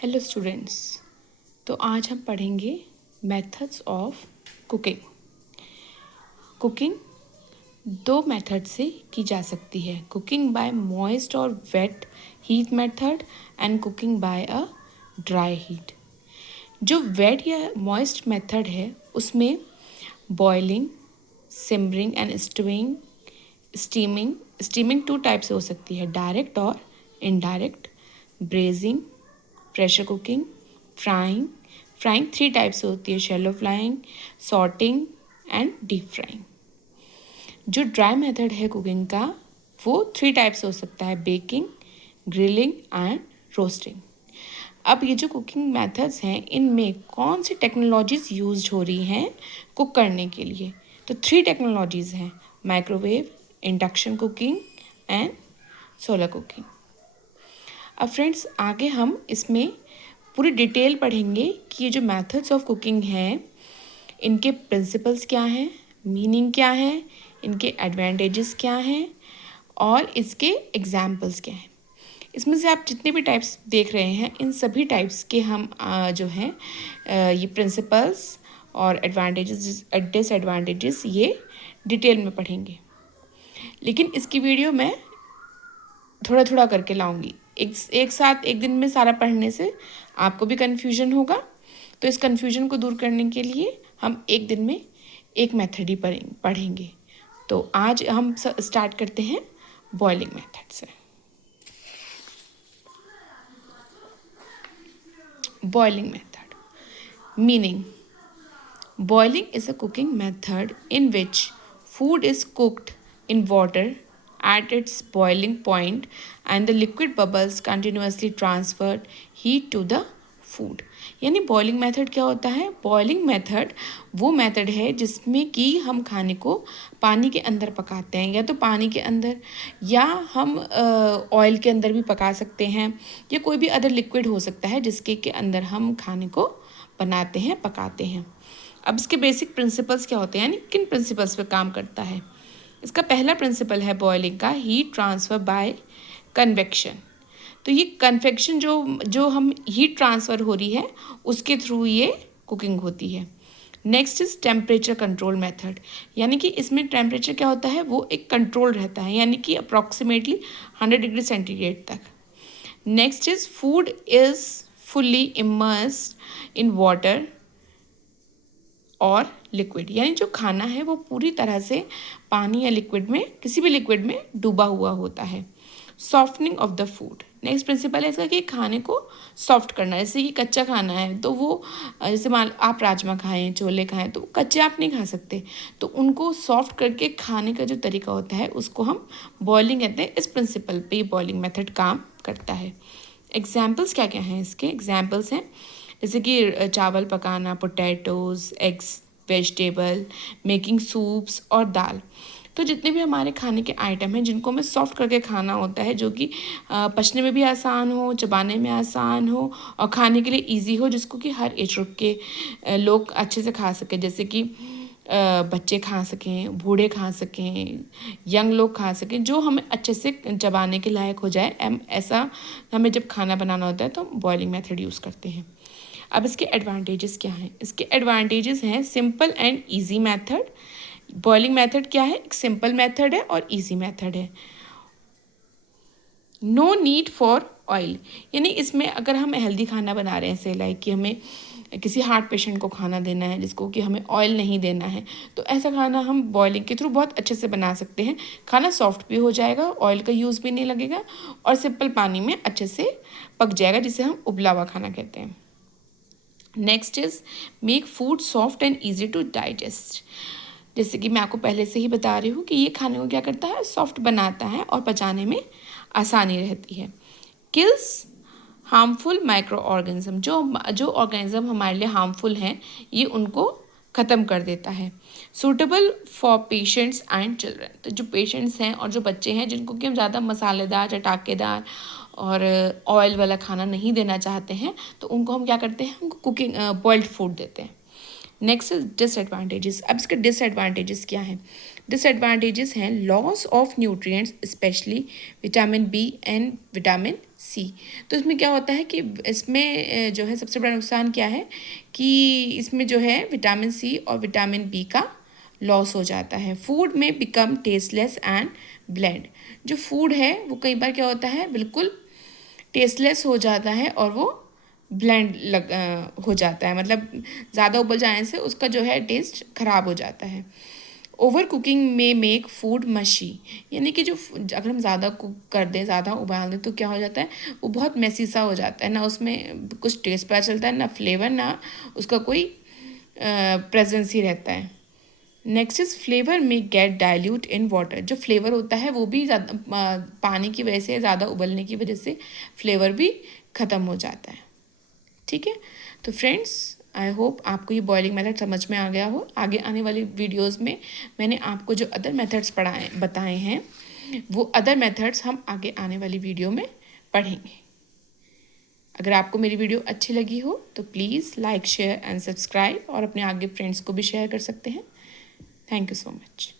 Hello students. तो आज हम पढ़ेंगे मेथड्स ऑफ कुकिंग। कुकिंग दो मेथड से की जा सकती है, कुकिंग बाय मॉइस्ट और wet heat method and cooking by a dry heat. जो वेट या मॉइस्ट मेथड है उसमें boiling, simmering and steaming two type से हो सकती है, डायरेक्ट और indirect, braising, pressure cooking, frying three type से होती है, shallow frying, sautéing and deep frying. जो ड्राई मेथड है कुकिंग का वो थ्री टाइप से हो सकता है, बेकिंग, ग्रिलिंग एंड रोस्टिंग। अब ये जो कुकिंग मेथड्स हैं इनमें कौन सी टेक्नोलॉजीज यूज हो रही हैं कुक करने के लिए? तो थ्री टेक्नोलॉजीज हैं, microwave, induction cooking and solar cooking. अब फ्रेंड्स आगे हम इसमें पूरी डिटेल पढ़ेंगे कि ये जो मेथड्स ऑफ कुकिंग हैं इनके प्रिंसिपल्स क्या हैं, मीनिंग क्या है, इनके एडवांटेजेस क्या हैं और इसके एग्जाम्पल्स क्या हैं। इसमें से आप जितने भी टाइप्स देख रहे हैं इन सभी टाइप्स के हम जो हैं ये प्रिंसिपल्स और एडवांटेजेस डिसएडवांटेजेस ये डिटेल में पढ़ेंगे। लेकिन इसकी वीडियो मैं थोड़ा थोड़ा करके लाऊंगी। एक साथ एक दिन में सारा पढ़ने से आपको भी कन्फ्यूजन होगा, तो इस कन्फ्यूजन को दूर करने के लिए हम एक दिन में एक मेथड ही पढ़ेंगे। तो आज हम स्टार्ट करते हैं बॉइलिंग मेथड से। Boiling method meaning: boiling is a cooking method in which food is cooked in water at its boiling point and the liquid bubbles continuously transferred heat to the food। यानी boiling method क्या होता है? Boiling method वो method है जिसमें कि हम खाने को पानी के अंदर पकाते हैं, या तो पानी के अंदर या हम ऑयल के अंदर भी पका सकते हैं, या कोई भी अदर लिक्विड हो सकता है जिसके के अंदर हम खाने को बनाते हैं, पकाते हैं। अब इसके बेसिक प्रिंसिपल्स क्या होते हैं, यानी किन प्रिंसिपल्स पे काम करता है? इसका पहला प्रिंसिपल है बॉइलिंग का, हीट ट्रांसफ़र बाय कन्वेक्शन। तो ये कन्वेक्शन जो हम हीट ट्रांसफ़र हो रही है उसके थ्रू ये कुकिंग होती है। Next is temperature control method, यानी कि इसमें टेम्परेचर क्या होता है, वो एक कंट्रोल रहता है, यानी कि अप्रॉक्सीमेटली 100 डिग्री सेंटीग्रेड तक। Next is food is fully immersed in water और लिक्विड, यानी जो खाना है वो पूरी तरह से पानी या लिक्विड में, किसी भी लिक्विड में डूबा हुआ होता है। Softening of the food, next principle है इसका कि खाने को सॉफ्ट करना। जैसे कि कच्चा खाना है तो वो जैसे मान आप राजमा खाएं, छोले खाएं, तो कच्चे आप नहीं खा सकते, तो उनको सॉफ्ट करके खाने का जो तरीका होता है उसको हम बॉइलिंग कहते हैं। इस प्रिंसिपल पे बॉइलिंग मेथड काम करता है। एग्जाम्पल्स क्या क्या हैं इसके? एग्जाम्पल्स हैं जैसे कि चावल पकाना, potatoes, eggs, vegetable, making soups और दाल। तो जितने भी हमारे खाने के आइटम हैं जिनको हमें सॉफ्ट करके खाना होता है, जो कि पचने में भी आसान हो, चबाने में आसान हो और खाने के लिए इजी हो, जिसको कि हर एज ग्रुप के लोग अच्छे से खा सकें, जैसे कि बच्चे खा सकें, बूढ़े खा सकें, यंग लोग खा सकें, जो हमें अच्छे से चबाने के लायक हो जाए। ऐसा हमें जब खाना बनाना होता है तो बॉइलिंग मेथड यूज़ करते हैं। अब इसके एडवांटेजेस क्या हैं? इसके एडवांटेजेस हैं simple and easy method. Boiling method क्या है? एक सिंपल मेथड है और इजी मेथड है। नो नीड फॉर ऑयल, यानी इसमें अगर हम हेल्दी खाना बना रहे हैं, से लाइक कि हमें किसी हार्ट पेशेंट को खाना देना है जिसको कि हमें ऑयल नहीं देना है, तो ऐसा खाना हम बॉइलिंग के थ्रू बहुत अच्छे से बना सकते हैं। खाना सॉफ्ट भी हो जाएगा, ऑयल का यूज़ भी नहीं लगेगा और सिंपल पानी में अच्छे से पक जाएगा, जिसे हम उबला हुआ खाना कहते हैं। Next is make food soft and easy to digest. जैसे कि मैं आपको पहले से ही बता रही हूँ कि ये खाने को क्या करता है, सॉफ्ट बनाता है और पचाने में आसानी रहती है। किल्स हार्मफुल माइक्रो ऑर्गेनिज्म, जो ऑर्गेनिज्म हमारे लिए हार्मफुल हैं ये उनको ख़त्म कर देता है। Suitable for patients and children, तो जो पेशेंट्स हैं और जो बच्चे हैं जिनको कि हम ज़्यादा मसालेदार, चटाकेदार और ऑयल वाला खाना नहीं देना चाहते हैं, तो उनको हम क्या करते हैं, उनको कुकिंग बॉइल्ड फूड देते हैं। Next is disadvantages. अब इसके डिसएडवांटेजेस क्या हैं? डिसएडवांटेजेस हैं loss of nutrients, specially vitamin B and vitamin C. तो इसमें क्या होता है कि इसमें जो है सबसे बड़ा नुकसान क्या है कि इसमें जो है विटामिन सी और विटामिन बी का लॉस हो जाता है। फूड में बिकम टेस्टलेस एंड ब्लैंड। जो फूड है वो कई बार क्या होता है, बिल्कुल टेस्टलेस हो जाता है और वो ब्लेंड हो जाता है, मतलब ज़्यादा उबल जाने से उसका जो है टेस्ट खराब हो जाता है। ओवर कुकिंग में मेक फूड मशी, यानी कि जो अगर हम ज़्यादा कुक कर दें, ज़्यादा उबाल दें, तो क्या हो जाता है, वो बहुत मेसी सा हो जाता है, ना उसमें कुछ टेस्ट पता चलता है, ना फ्लेवर, ना उसका कोई प्रेजेंस ही रहता है। नेक्स्ट इज फ्लेवर में गेट डाइल्यूट इन वाटर। जो फ्लेवर होता है वो भी ज़्यादा पानी की वजह से, ज़्यादा उबलने की वजह से फ्लेवर भी ख़त्म हो जाता है। ठीक है, तो फ्रेंड्स आई होप आपको ये बॉइलिंग मेथड समझ में आ गया हो। आगे आने वाली वीडियोस में मैंने आपको जो अदर मेथड्स बताए हैं, वो अदर मेथड्स हम आगे आने वाली वीडियो में पढ़ेंगे। अगर आपको मेरी वीडियो अच्छी लगी हो तो please like, share and subscribe, और अपने आगे फ्रेंड्स को भी शेयर कर सकते हैं। Thank you so much.